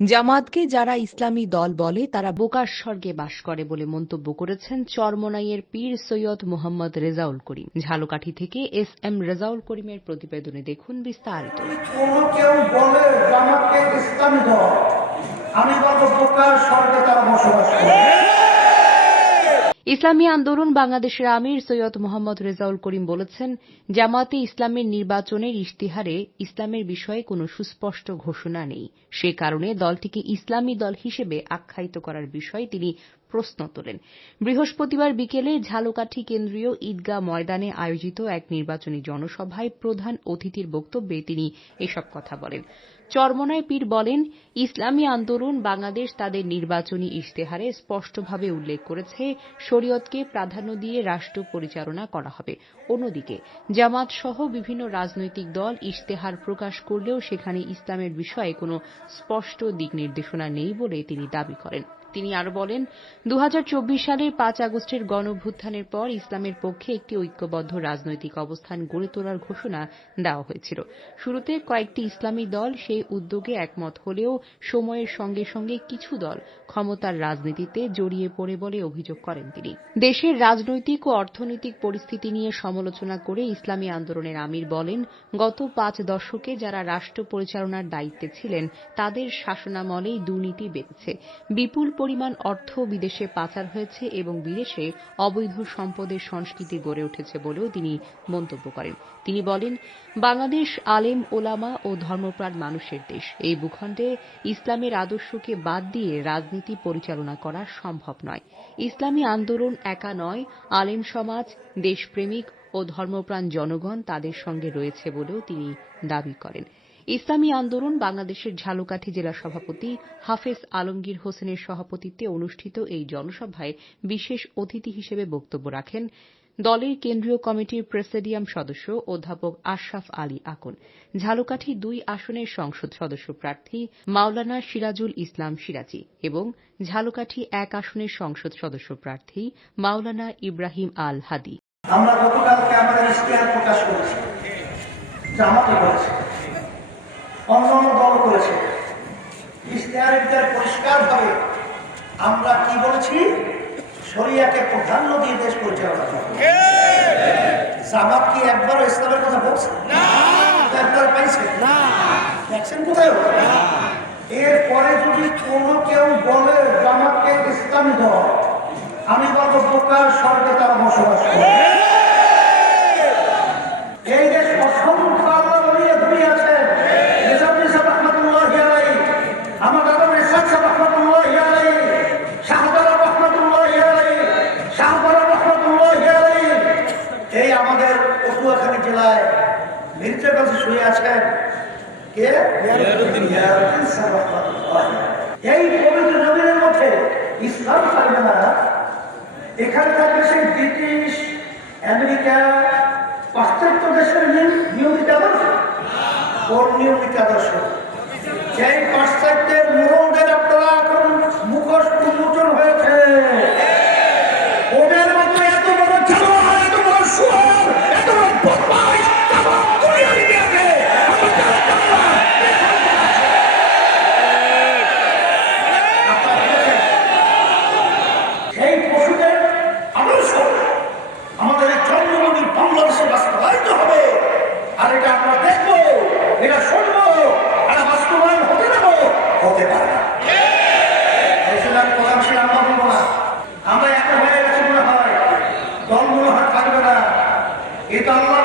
জামায়াতকে যারা ইসলামী দল বলে তারা বোকার স্বর্গে বাস করে বলে মন্তব্য করেছেন চরমোনাইয়ের পীর সৈয়দ মোহাম্মদ রেজাউল করিম। ঝালকাঠি থেকে এস.এম. রেজাউল করিমের প্রতিবেদনে দেখুন বিস্তারিত। কেউ বলে জামায়াতকে ইসলামী দল, আমি বলবো বোকার স্বর্গে তারা বসবাস করে। ইসলামী আন্দোলন বাংলাদেশের আমির সৈয়দ মোহাম্মদ রেজাউল করিম বলেছেন, জামায়াতে ইসলামের নির্বাচনের ইশতেহারে ইসলামের বিষয়ে কোনো সুস্পষ্ট ঘোষণা নেই। সে কারণে দলটিকে ইসলামী দল হিসেবে আখ্যায়িত করার বিষয়ে তিনি প্রশ্ন তোলেন। বৃহস্পতিবার বিকেলে ঝালকাঠি কেন্দ্রীয় ঈদগাহ ময়দানে আয়োজিত এক নির্বাচনী জনসভায় প্রধান অতিথির বক্তব্যে তিনি এসব কথা বলেন। চরমোনাই পীর বলেন, ইসলামী আন্দোলন বাংলাদেশ তাদের নির্বাচনী ইশতেহারে স্পষ্টভাবে উল্লেখ করেছে শরীয়তকে প্রাধান্য দিয়ে রাষ্ট্র পরিচালনা করা হবে। অন্যদিকে জামায়াত সহ বিভিন্ন রাজনৈতিক দল ইশতেহার প্রকাশ করলেও সেখানে ইসলামের বিষয়ে কোনো স্পষ্ট দিক নির্দেশনা নেই বলে তিনি দাবি করেন। তিনি আরো বলেন, 2024 সালের 5 আগস্টের গণঅভ্যুত্থানের পর ইসলামের পক্ষে একটি ঐক্যবদ্ধ রাজনৈতিক অবস্থান গড়ে তোলার ঘোষণা দেওয়া হয়েছিল। শুরুতে কয়েকটি ইসলামী দল সেই উদ্যোগে একমত হলেও সময়ের সঙ্গে সঙ্গে কিছু দল ক্ষমতার রাজনীতিতে জড়িয়ে পড়ে বলে অভিযোগ করেন তিনি। দেশের রাজনৈতিক ও অর্থনৈতিক পরিস্থিতি নিয়ে সমালোচনা করে ইসলামী আন্দোলনের আমির বলেন, গত 5 দশকে যারা রাষ্ট্র পরিচালনার দায়িত্বে ছিলেন তাদের শাসনামলেই দুর্নীতি বেড়েছে। বিপুল পরিমাণ অর্থ বিদেশে পাচার হয়েছে এবং বিদেশে অবৈধ সম্পদের সংস্কৃতি গড়ে উঠেছে বলেও তিনি মন্তব্য করেন। তিনি বলেন, বাংলাদেশ আলেম ওলামা ও ধর্মপ্রাণ মানুষের দেশ। এই ভূখণ্ডে ইসলামের আদর্শকে বাদ দিয়ে রাজনীতি পরিচালনা করা সম্ভব নয়। ইসলামী আন্দোলন একা নয়, আলেম সমাজ, দেশপ্রেমিক ও ধর্মপ্রাণ জনগণ তাদের সঙ্গে রয়েছে বলেও তিনি দাবি করেন। ইসলামী আন্দোলন বাংলাদেশের ঝালকাঠি জেলা সভাপতি হাফেজ আলমগীর হোসেনের সভাপতিত্বে অনুষ্ঠিত এই জনসভায় বিশেষ অতিথি হিসেবে বক্তব্য রাখেন দলের কেন্দ্রীয় কমিটির প্রেসিডিয়াম সদস্য অধ্যাপক আশরাফ আলী আকন, ঝালকাঠি 2 আসনের সংসদ সদস্য প্রার্থী মাওলানা সিরাজুল ইসলাম সিরাজি এবং ঝালকাঠি 1 আসনের সংসদ সদস্য প্রার্থী মাওলানা ইব্রাহিম আল হাদি। আমরা গতকালকে আমাদের ইশতেহার প্রকাশ করেছি, জামায়াত করেছে, অন্যান্য দল করেছে। ইশতেহারের ভিতরে পরিষ্কারভাবে আমরা কি বলেছি, শরিয়াকে প্রাধান্য দিয়ে দেশ পরিচালনা করবে। জামাত কি একবারও ইসলামের কথা বলছে না? একবার পাইছে না? দেখছেন কোথায়? এরপরে যদি কোনো কেউ বলে জামাতকে ইসলামী দল, আমি বলবো বোকার স্বর্গে তারা বসবাস করে। এই দেশ অসংখ্য আল্লাহ বলিয়ে ধরে আছেন। নিজামুল সাহেব রহমাতুল্লাহি আলাইহি, আমার দাদা ইসহাক সাহেব রহমাতুল্লাহি আলাইহি, শাহজালাল রহমাতুল্লাহি আলাইহি, শাহজালাল রহমাতুল্লাহি আলাইহি, এই আমাদের পটুয়াখালী জেলায় মির্জাগঞ্জে শুয়ে আছেন কে? ইয়ারউদ্দিন সাহেব রহমাতুল্লাহি আলাইহি। এই পবিত্র জমিনের মধ্যে ইসলাম থাকবে না, এখানে থাকবে সেই ব্রিটিশ, আমেরিকা, পাশ্চাত্য দেশের নিয়মিত আদর্শ। ওর নিয়মিত আদর্শ সেই পাশ্চাত্যের মোড়লদের আপনারা এখন মুখোশ উন্মোচন হয়েছে। ওদের মতো এত বড় জানোয়ার, এত বড় শুয়োর, এত বড় বদমাশ তামাম দুনিয়ার ইতিহাসে সেই পশুদের আদর্শ আমাদের এই জন্মভূমি বাংলাদেশে বাস্তবায়িত হবে। আর এটা আমরা দেখবো, এটা শুনবো, এটা বাস্তবায়ন হতে দেবো, হতে পারে না। এই জন্য আমি কথা বেশি লম্বা বলবো না। আমরা একা হয়ে গেছি মনে হয়, দল মনে হয় থাকবে না। এটা আল্লাহ